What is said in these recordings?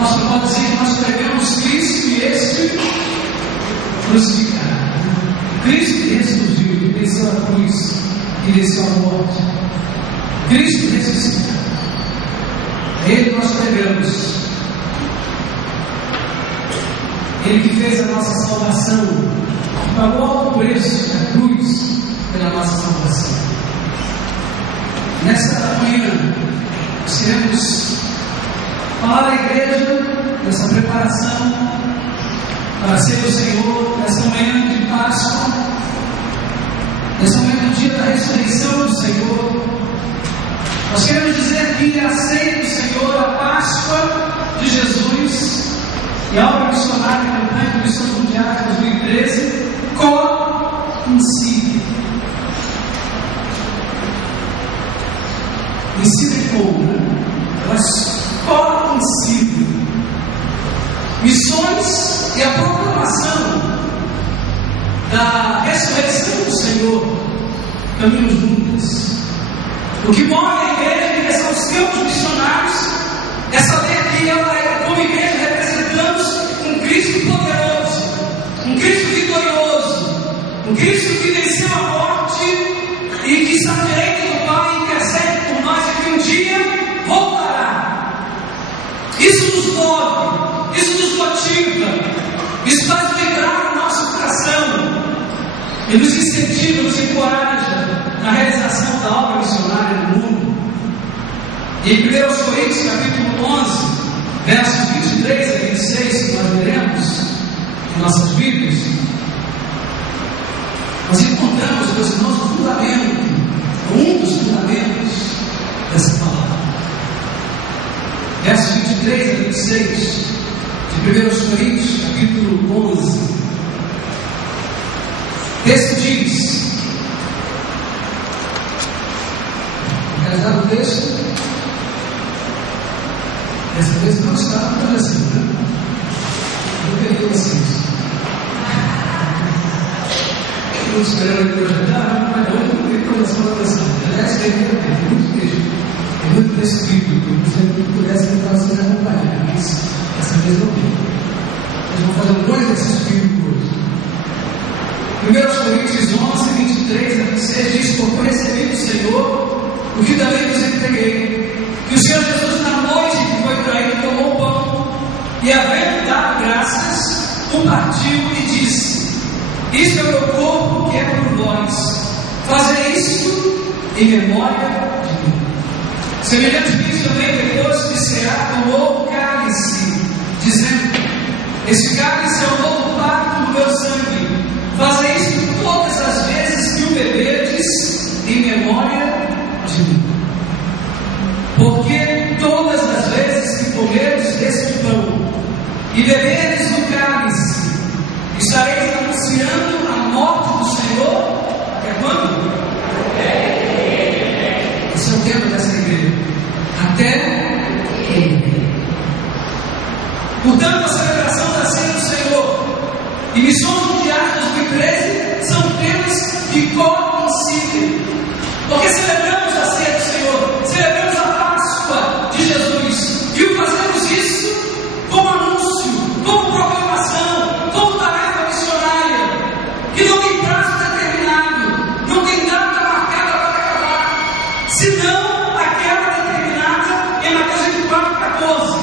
apóstolo Paulo dizia que nós pregamos Cristo e este crucificado. Cristo que ressurgiu, que venceu a cruz, que venceu a morte. Cristo ressuscitado. Ele nós pregamos. Ele que fez a nossa salvação, que pagou alto preço da cruz pela nossa salvação. Nesta manhã, nós queremos falar à igreja dessa preparação para ser o Senhor, nesta manhã de Páscoa, nesta manhã do dia da ressurreição do Senhor. Nós queremos dizer que a ceia do Senhor, a Páscoa de Jesus, e a obra missionária da campanha de Missões Mundiais de 2013 coincide. Ensina como? Elas coincidem. Missões e a proclamação da ressurreição do Senhor caminham juntas. O que move a igreja em direção aos campos missionários é saber que ela é, como igreja, representamos um Cristo poderoso, um Cristo vitorioso, um Cristo que venceu a morte e que está à direita do Pai e intercede por nós e que um dia voltará. Isso nos move, isso nos motiva, isso faz vibrar o nosso coração e nos incentiva, nos encoraja na realização da obra missionária no mundo. E em 1 Coríntios capítulo 11, versos 23 a 26, que nós leremos em nossas Bíblias, nós encontramos, meus irmãos, o fundamento, um dos fundamentos dessa palavra. Versos 23 a 26 de 1 Coríntios capítulo 11. O texto diz: realizar o texto, dessa vez não está no assim, né? Eu peguei vocês. Estou esperando ele projetar, mas não tem projeção da versão. Aliás, tem muito texto. Tem muito texto bíblico. Eu gostaria que pudesse tentar ser acompanhado, mas dessa vez não tem. Nós vamos fazer um bom exercício bíblico hoje. 1 Coríntios 11, 23 a 26 diz: porque recebi do Senhor o que também vos entreguei, que o Senhor Jesus, na noite que foi traído, tomou o pão e, havendo dado graças, o partiu e disse: isto é o meu corpo que é por vós, fazei isto em memória de mim. Semelhantemente também, depois que cear, tomou o cálice, dizendo: este cálice é o novo pacto do meu sangue, fazei isto todas as vezes que o beberdes em memória de mim. Porque todas as vezes que comerdes deste pão e beberdes do cálice, estareis anunciando a morte do Senhor até quando? Esse é o tema dessa igreja. Até que. Portanto, a celebração da ceia do Senhor e Missões Mundiais de 2013 são temas que coincidem. Porque celebramos a ceia do Senhor, celebramos a Páscoa de Jesus, e o fazemos isso como anúncio, como proclamação, como tarefa missionária, que não tem prazo determinado, não tem data marcada para acabar, senão aquela determinada em Mateus 24:14.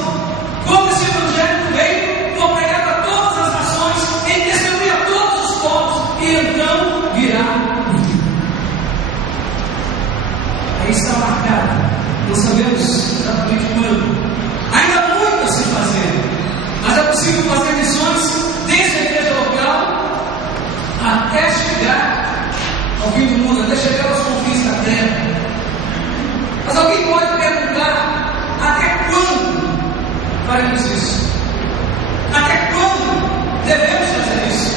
Como esse evangelho veio, foi pregado a todas as nações, em testemunha a todos os povos, e então virá. Aí está marcado, não sabemos exatamente quando. Ainda há muito a se fazer, mas é possível fazer missões desde a igreja local até chegar ao fim do mundo, até chegar aos confins da terra. Mas alguém pode perguntar: até quando faremos isso? Até quando devemos fazer isso?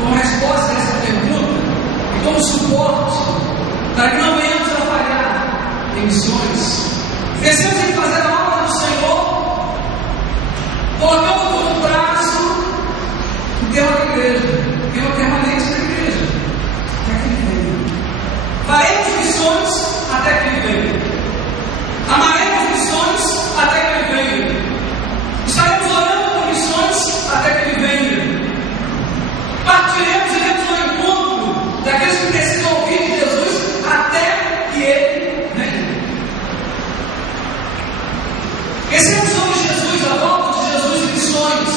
Como resposta a essa pergunta e como suporte para que não venhamos a falhar em missões, pensemos em fazer a obra do Senhor, colocando como prazo o tema da igreja, o tema permanente da igreja, até que Ele venha. Faremos missões até que Ele venha. Amaremos missões até que Ele venha. Pensemos sobre Jesus, a volta de Jesus em missões.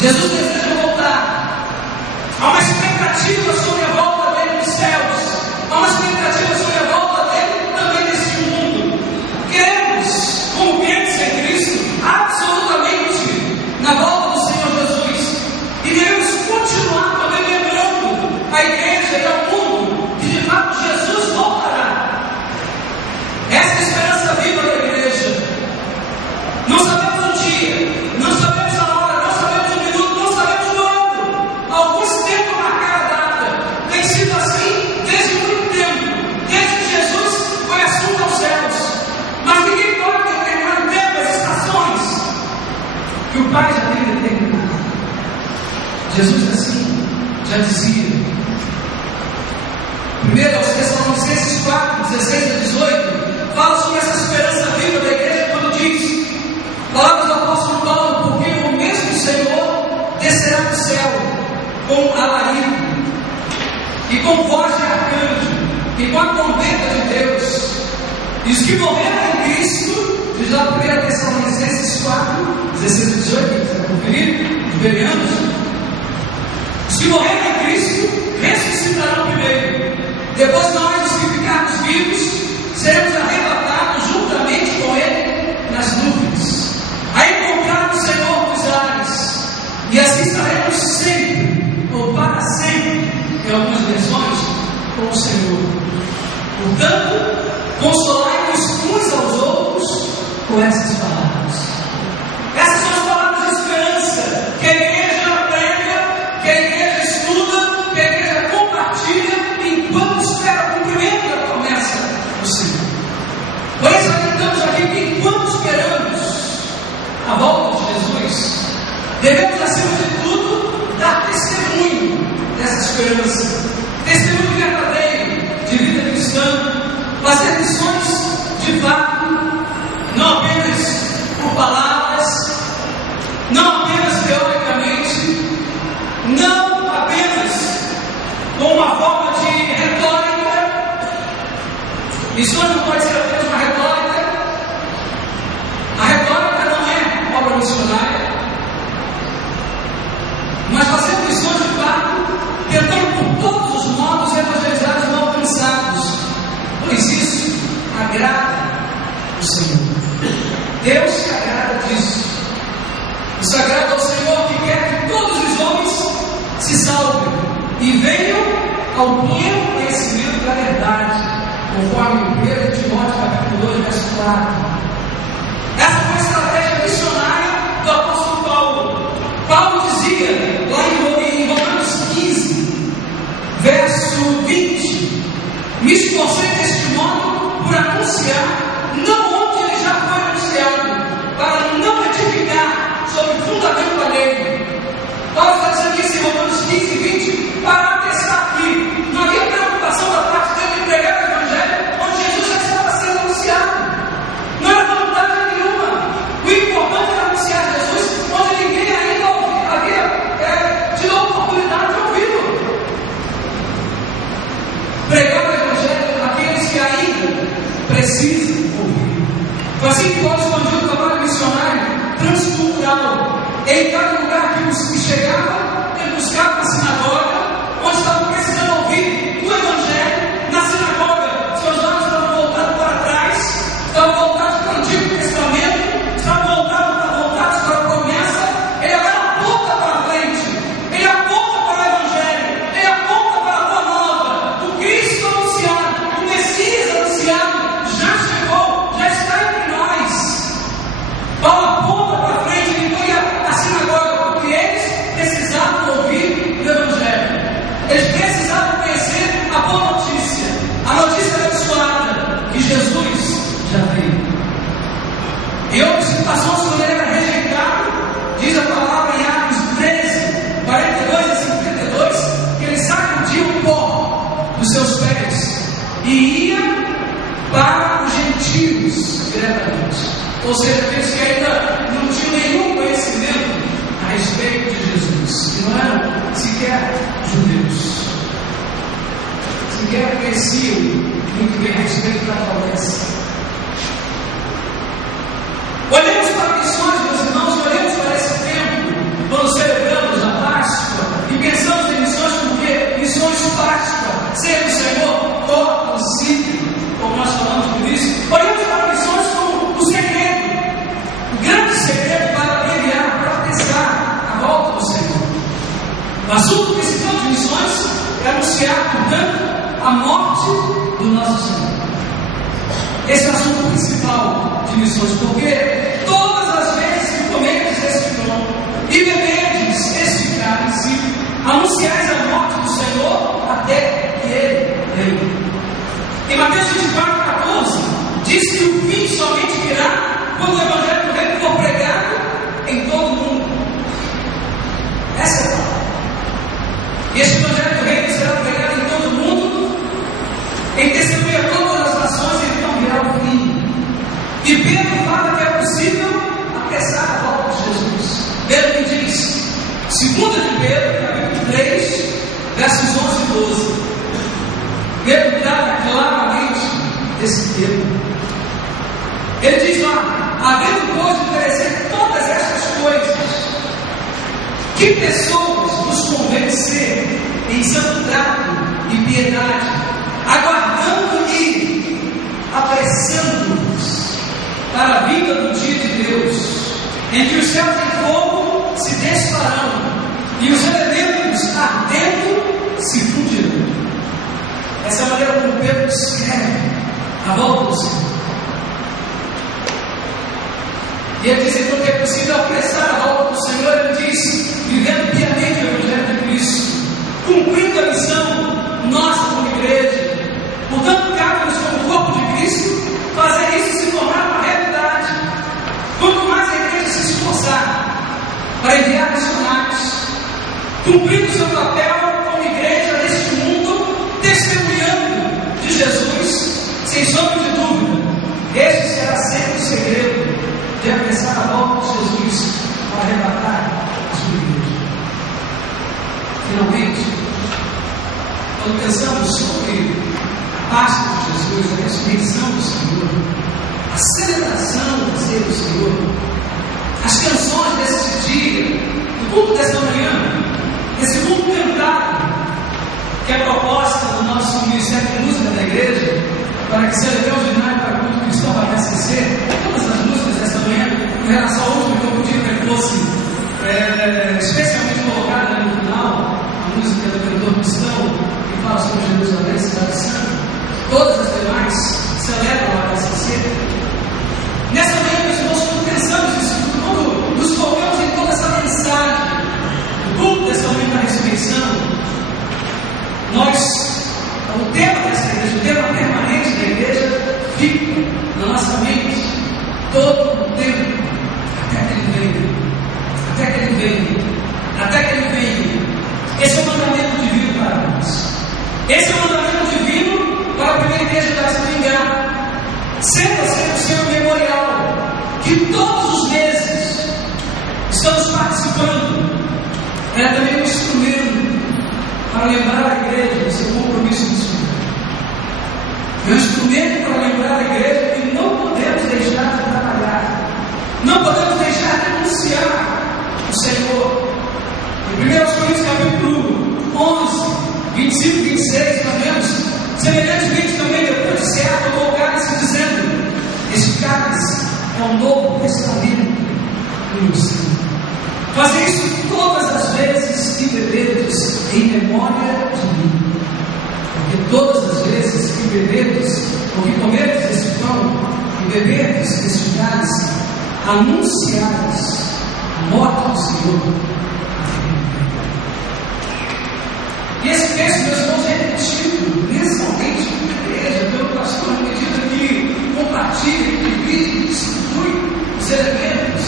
Jesus deseja voltar. Há uma expectativa sobre a volta dele nos céus. Há uma expectativa sobre a volta dele também neste mundo. Queremos, como crentes em Cristo, absolutamente na volta do Senhor Jesus. E devemos continuar também lembrando a igreja e ao mundo que de fato Jesus voltará. Essa é a esperança viva da igreja. Não sabemos o dia, não sabemos a hora, não sabemos o minuto, não sabemos o ano. Alguns tentam marcar a data. Tem sido assim desde muito tempo, desde que Jesus foi assunto aos céus. Mas ninguém pode determinar o tempo, as estações que o Pai já tem determinado. Jesus assim já dizia. 1 aos Tessalonicenses 4, 16 a 18, fala sobre essa esperança viva da igreja quando diz: palavras do apóstolo Paulo, porque o mesmo Senhor descerá do céu com alarido, e com voz de arcanjo, e com a trombeta de Deus, e os que morreram em Cristo, diz lá 1 Tessalonicenses 4, 16 a 18, quem quiser conferir, os bereanos, os que morreram em Cristo ressuscitarão primeiro. Depois nós, os que ficarmos vivos, seremos arrebatados juntamente com Ele nas nuvens, a encontrar o Senhor nos ares, e assim estaremos sempre, ou para sempre, em algumas versões, com o Senhor. Portanto, consolai-vos uns aos outros com essas palavras. Essas são as palavras de esperança que a igreja prega, que a igreja estuda, que a igreja compartilha enquanto espera o cumprimento da promessa do Senhor. Por isso, acreditamos aqui que enquanto esperamos a volta de Jesus, devemos, acima de tudo, dar testemunho dessa esperança, testemunho verdadeiro de vida cristã, fazer missões de fato, não apenas por palavras, não apenas teoricamente, não apenas com uma forma de retórica. Missões não pode ser apenas uma retórica. A retórica não é obra missionária, mas fazendo missões de fato, tentando por todos os modos evangelizar os não alcançados, pois isso agrada o Senhor. Deus se agrada disso. Isso agrada ao Senhor, que quer que todos os homens se salvem e venham ao pleno conhecimento da verdade, conforme 1 Timóteo capítulo 2, verso 4. Essa foi a estratégia missionária do apóstolo Paulo. Paulo dizia lá em Romanos 15, verso 20: me esforcei deste modo por anunciar, não onde ele já foi anunciado, para não edificar sobre o fundamento alheio. Paulo está dizendo isso em Romanos 15, 20, para atestar que não havia preocupação da parte dele de pregar o Evangelho onde Jesus já estava sendo anunciado. Não era vontade nenhuma. O importante era anunciar Jesus onde ninguém ainda havia tido a oportunidade de ouvi-lo. Pregar o Evangelho àqueles que ainda precisam ouvir. Foi assim que Paulo expandiu o trabalho missionário transcultural. Em cada lugar que chegava, ele buscava na sinagoga, onde estavam precisando ouvir o Evangelho. Na sinagoga, seus olhos estavam voltados para trás, estavam voltados para o Antigo Testamento, estavam voltados para a promessa. Ele agora aponta para a frente, ele aponta para o Evangelho, ele aponta para a boa nova. O Cristo anunciado, o Messias anunciado, já chegou, já está entre nós. Paulo aponta para frente, ele foi à sinagoga, porque eles precisavam ouvir o Evangelho. Eles precisavam conhecer a boa notícia, a notícia abençoada, que Jesus já veio. Em outras situações, quando ele era rejeitado, diz a palavra em Atos 13, 42 a 52, que ele sacudia o pó dos seus pés e ia para os gentios diretamente. Ou seja, aqueles que ainda não tinham nenhum conhecimento a respeito de Jesus, que não eram sequer judeus, sequer conheciam muito bem a respeito da promessa. tribulações, porque todas as vezes que comerdes este pão e beberdes este cálice, anunciais a morte do Senhor até que Ele venha. Em Mateus 24:14, diz que o fim somente virá quando o Evangelho do Reino for pregado em todo o mundo. Essa é a palavra. E este Evangelho do Reino será pregado em todo o mundo, em testemunha a todas as nações, e então virá o fim. E Pedro fala que é possível apressar a volta de Jesus. Pedro me diz, 2 de Pedro, capítulo 3, versos 11 e 12. Pedro trata claramente desse termo. Ele diz lá: havendo pois de perecer todas estas coisas, que pessoas nos convencer em santo trato e piedade, aguardando e apressando-nos para a vinda do dia de Deus, em que os céus em fogo se desfarão e os elementos ardendo se fundirão. Essa é a maneira como Pedro descreve a volta do Senhor. E ele diz então que é possível apressar a volta do Senhor. Ele diz, vivendo piamente o Evangelho de Cristo, cumprindo a missão nossa como igreja. Portanto, cabe-nos como corpo de Cristo fazer isso se tornar uma realidade. Quanto mais a igreja se esforçar para enviar missionários, cumprindo o seu papel como igreja neste mundo, testemunhando de Jesus, sem sombra de dúvida, este será sempre o segredo de apressar a volta de Jesus para arrebatar a sua igreja. Finalmente, quando pensamos sobre a Páscoa de Jesus, a ressurreição do Senhor, a celebração da ceia do Senhor, as canções desse dia, o culto dessa manhã, esse culto cantado, que é a proposta do nosso Ministério de Música da igreja, para que celebremos de nada para o culto cristão, para esquecer todas as músicas desta manhã, em relação ao último que eu podia que fosse especialmente colocada no final, a música do cantor cristão, que fala sobre Jerusalém, cidade santa. Todas as demais celebram a SCC. Nessa manhã, meus irmãos, quando pensamos nisso, quando nos focamos em toda essa mensagem, o culto dessa manhã da ressurreição, o tema dessa igreja, o tema permanente da igreja, fica na nossa mente todo o tempo, até que Ele venha. Até que Ele venha. Até que Ele venha. Esse é o mandamento divino para nós. Esse é o mandamento divino para a primeira igreja da Espingar. Sendo assim o seu memorial, que todos os meses estamos participando. É também um instrumento para lembrar a igreja do seu compromisso missionário. É um instrumento para lembrar a igreja que não podemos deixar de trabalhar, não podemos deixar de anunciar o Senhor. Em 1 Coríntios capítulo 11, 25 e 26, nós vemos semelhantemente também depois de cear, tomou o cálice dizendo: este cálice é um novo testamento no meu sangue. Fazer isso todas as vezes que beberdes em memória de mim. Porque todas as vezes que beberdes, ou que comerdes esse pão, e beberdes esse cálice, anunciais a morte do Senhor. E esse texto, meus irmãos, é repetido mensalmente na igreja, pelo pastor, à medida que compartilha, divide e distribui os elementos.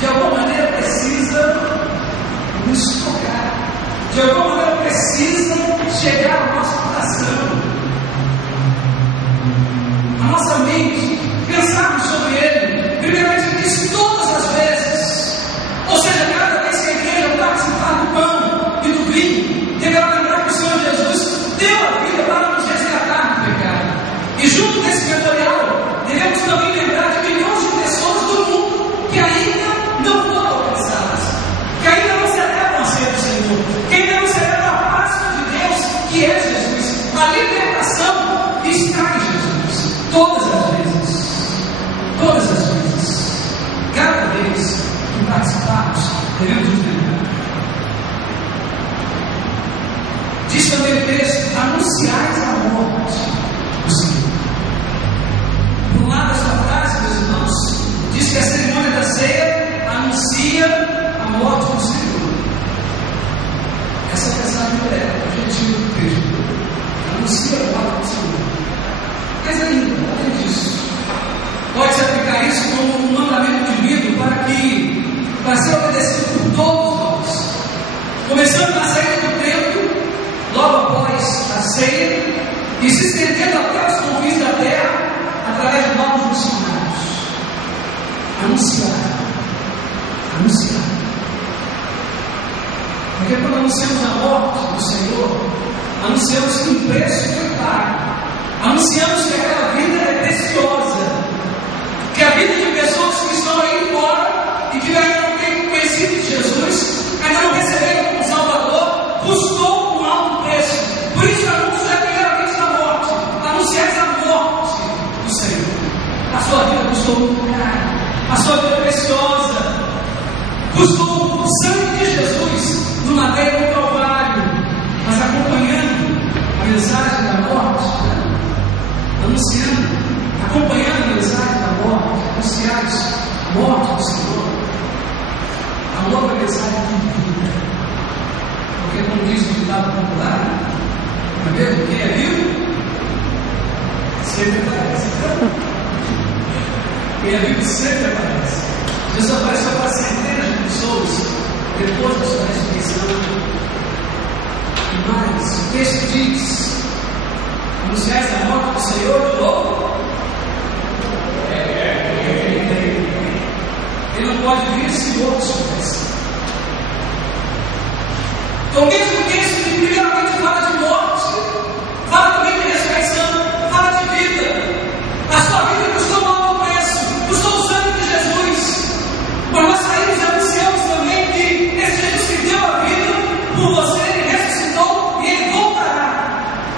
De alguma maneira precisa nos tocar, de alguma maneira precisa chegar ao nosso coração, a nossa mente, pensarmos sobre ele. Primeiramente, ele diz todas as vezes, ou seja, cada vez que a igreja participar do pão e do vinho, deverá lembrar que o Senhor Jesus deu a vida para nos resgatar do pecado. E junto desse memorial, devemos também lembrar de milhões de pessoas do mundo que ainda não foram alcançadas, que ainda não celebram a ceia do Senhor, que ainda não celebram a Páscoa de Deus, que é Jesus. A libertação está em Jesus. Todas as vezes, cada vez que participarmos, devemos nos lembrar. Diz também o texto: anunciais a morte do Senhor. Por um lado, essa frase, meus irmãos, para ser obedecido por todos nós. Começando na saída do templo, logo após a ceia, e se estendendo até os confins da terra, através de novos missionários. Anunciar. Porque quando anunciamos a morte do Senhor, anunciamos que o preço foi pago. Anunciamos que aquela vida é preciosa. Que a vida de pessoas que estão aí fora e que ainda não têm conhecido de Jesus, ainda não receberam como Salvador, custou um alto preço. Por isso, o anúncio é primeiramente da morte. Anunciar a morte do Senhor. A sua vida custou muito caro. A sua vida é preciosa. Custou o sangue de Jesus no madeiro do Calvário. Mas acompanhando a mensagem da morte, anunciando, acompanhando a mensagem da morte, anunciares a morte do Senhor, a nova mensagem de vida. Porque, como diz o ditado popular, não é mesmo? Quem é vivo, sempre aparece. Quem é vivo sempre aparece. Jesus apareceu para centenas de pessoas depois da sua ressurreição. E mais, o texto diz: anunciais a morte do Senhor de novo. Ele não pode vir se o outro soubesse. Então, o mesmo texto que primeiramente fala de morte, fala também de ressurreição, fala de vida. A sua vida custou um alto preço, custou o sangue de Jesus. Mas nós saímos e anunciamos também que esse Jesus que deu a vida por você, ele ressuscitou e ele voltará.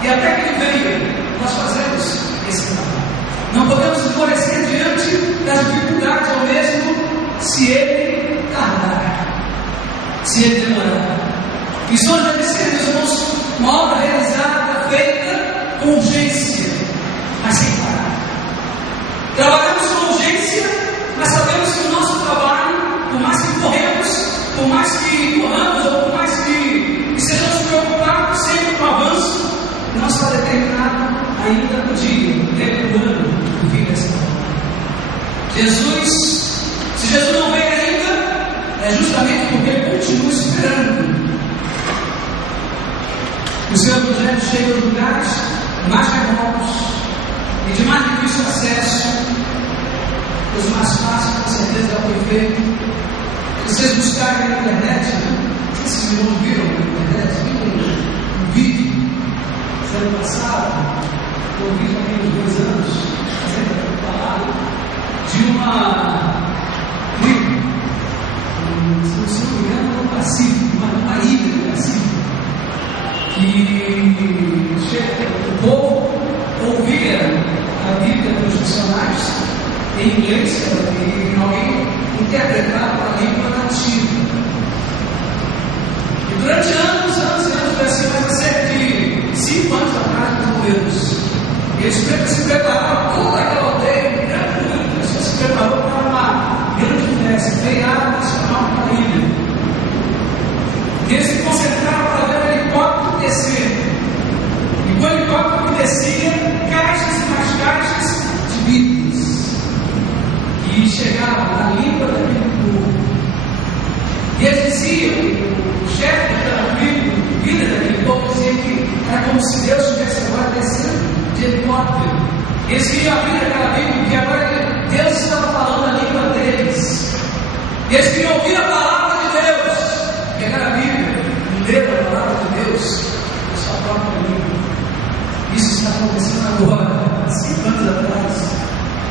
E até que ele venha, nós fazemos esse trabalho. Não podemos esmorecer diante das dificuldades, ou mesmo se ele tardar, se ele demorar. Missões deve ser, meus irmãos, uma obra realizada, feita com urgência, mas sem parar. Trabalhamos com urgência, mas sabemos que o nosso trabalho, por mais que corremos, por mais que corramos, ou por mais que estejamos preocupados sempre com o avanço, não está determinado ainda no dia, no tempo do ano, do fim dessa obra. Se Jesus não vem ainda, é justamente porque ele continua esperando. O seu evangelho chega aos lugares mais remotos e de mais difícil acesso. Os mais fáceis, com certeza, já foi feito. Se vocês buscarem na internet, não sei se vocês não viram na internet, viram um vídeo, ano passado, eu vi também uns 2 anos, falado de uma tribo, se não me engano, no Pacífico, uma ilha do Pacífico, que o povo ouvia a Bíblia dos missionários em inglês, e alguém interpretava a língua nativa. E durante anos, foi assim, mas há cerca de 5 anos atrás, mais ou menos, eles se prepararam, toda aquela aldeia, a pessoa se preparou para uma grande festa, feriado nacional para a ilha. E eles se concentraram para ver o helicóptero descer. E com o helicóptero que descia, caixas e mais caixas de Bíblias. E chegavam na língua daquele povo. E eles diziam, o chefe daquela tribo, o líder daquele povo, dizia que era como se Deus estivesse agora descendo de helicóptero. Eles queriam abrir aquela Bíblia, porque agora Deus estava falando a língua deles. E eles queriam ouvir a palavra de Deus, pegar a Bíblia e ler a palavra de Deus na sua própria língua. Isso está acontecendo agora, 5 anos atrás.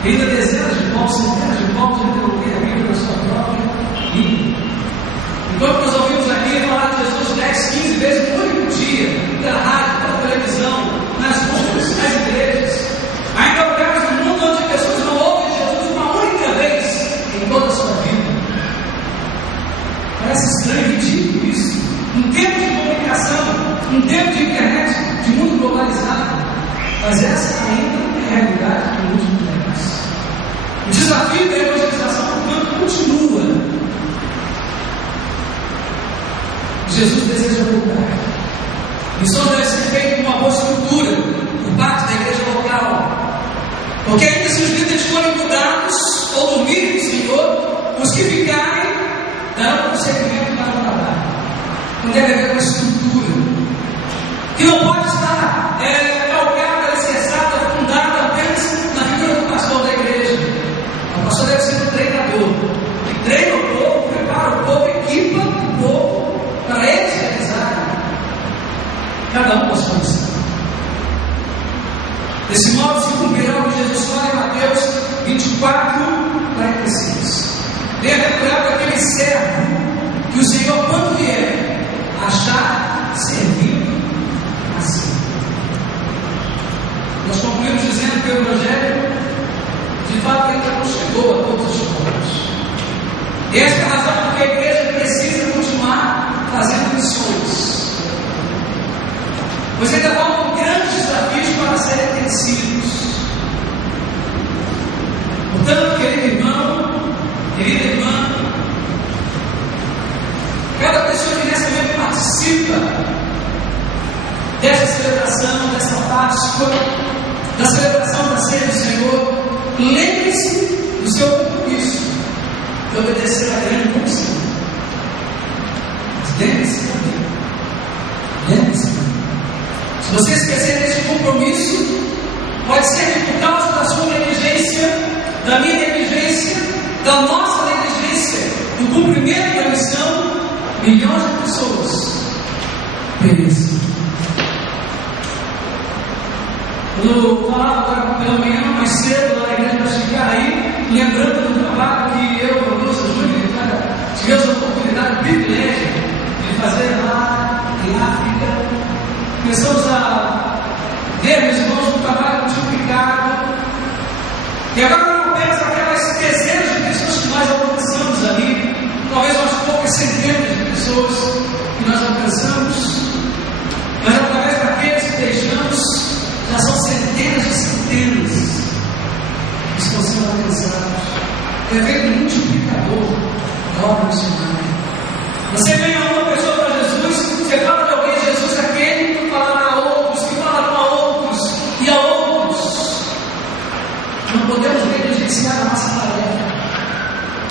E ainda dezenas de povos, centenas de povos ainda não têm a Bíblia na sua própria língua. Enquanto nós ouvimos aqui falar de Jesus 10, 15 vezes por único dia, pela rádio, pela televisão, nas ruas, nas igrejas, ainda há lugares do mundo onde pessoas não ouvem Jesus uma única vez em toda a sua vida. Parece estranho e ridículo isso. Um tempo de comunicação, um tempo de internet, de mundo globalizado, mas essa ainda é a realidade de muitos lugares. O desafio da evangelização, portanto, continua. Jesus deseja voltar. Missões deve ser feita com uma boa estrutura por parte da igreja local. Porque ainda se os líderes forem mudados ou dormirem no Senhor, os que não deve haver uma estrutura, que não pode estar calcada, alicerçada, fundada apenas na figura do pastor da igreja. O pastor deve ser um treinador, que treina o povo, prepara o povo, equipa o povo para eles realizarem, cada um com a sua missão. Desse modo se cumprirá o que Jesus fala em Mateus 24, 46. Bem-aventurado aquele servo que o Senhor, quando vier, achar servindo assim. Nós concluímos dizendo que o Evangelho, de fato, ainda não chegou a todos os povos. E esta é a razão porque a igreja precisa continuar fazendo missões. Pois ainda faltam grandes desafios para serem vencidos. Portanto, querido irmão, querida irmã, cada pessoa que nesse momento participa dessa celebração, dessa Páscoa, da celebração da ceia do Senhor, lembre-se do seu compromisso de obedecer à grande comissão. Lembre-se também. Lembre-se também. Se você esquecer desse compromisso, pode ser que por causa da sua negligência, da minha negligência, da nossa negligência, do cumprimento da missão, milhões de pessoas pereçam. Quando eu falava agora pela manhã, mais cedo, lá na igreja da Chicaí, lembrando do trabalho que eu, a Lúcia, a Júlia, tivemos a oportunidade, o privilégio de fazer lá em África. Começamos a ver, meus irmãos, um trabalho multiplicado. E agora não apenas aquelas dezenas de pessoas que nós alcançamos ali, talvez umas poucas centenas de pessoas que nós alcançamos, mas através daqueles que deixamos, já são centenas e centenas que estão sendo alcançados. É ver um multiplicador da obra missionária. Você vem a uma pessoa para Jesus, você fala de alguém, Jesus é aquele que fala a outros, que fala para outros e a outros. Não podemos negligenciar a nossa tarefa.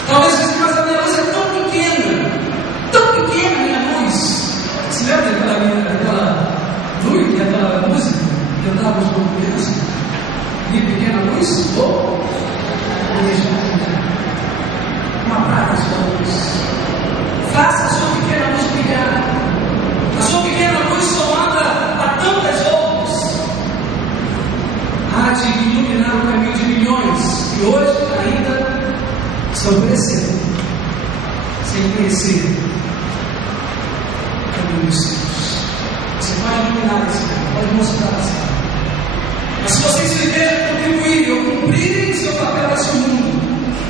Talvez você diga, mas a minha luz é tão pequena minha luz. Você lembra daquela luz, daquela música que cantávamos como criança? Minha pequena luz, vou deixar uma praga sua luz. Faça a sua pequena luz brilhar. A sua pequena luz somada a tantas outras há de iluminar o caminho de milhões que hoje ainda estão perecendo, sem conhecer o caminho dos céus. Você pode iluminar esse caminho, pode mostrar esse caminho. Mas se vocês viverem, contribuírem ou cumprirem o seu papel nesse mundo,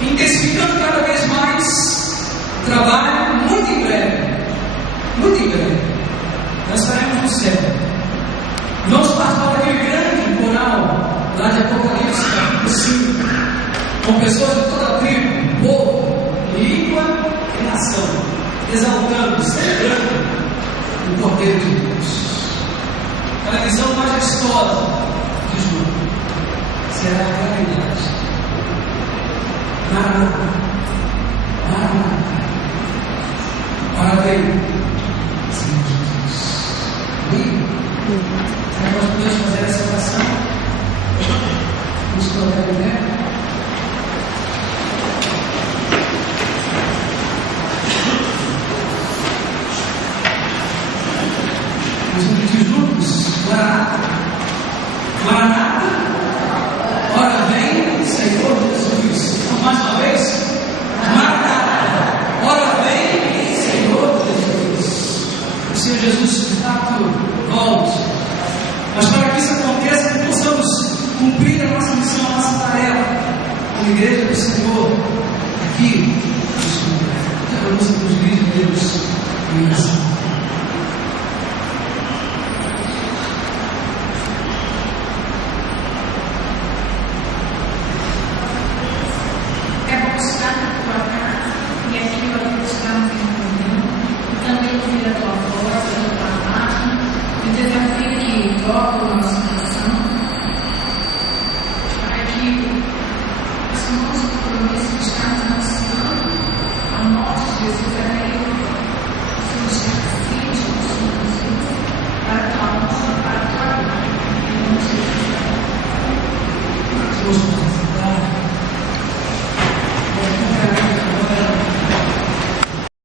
intensificando cada vez mais o trabalho, muito em breve, nós estaremos no céu. Vamos participar daquele grande coral lá de Apocalipse, capítulo 5, com pessoas de toda a tribo, povo, língua e nação, exaltando, celebrando o Cordeiro de Deus. A visão majestosa de João será a realidade. Maranata, Maranata, para ver, Senhor Jesus. Amém? Será que nós podemos fazer essa oração? Vamos colocar em pé. Vamos repetir juntos. Maranata, Maranata, ora vem, Senhor Jesus. Então, mais uma vez. Maranata, ora vem, Senhor Jesus. O Senhor Jesus, de fato, volte. Mas para que isso aconteça, que possamos cumprir a nossa missão, a nossa tarefa, como igreja do Senhor, aqui, neste lugar. Que a música dos gritos de Deus em oração. Jesus é Conosco.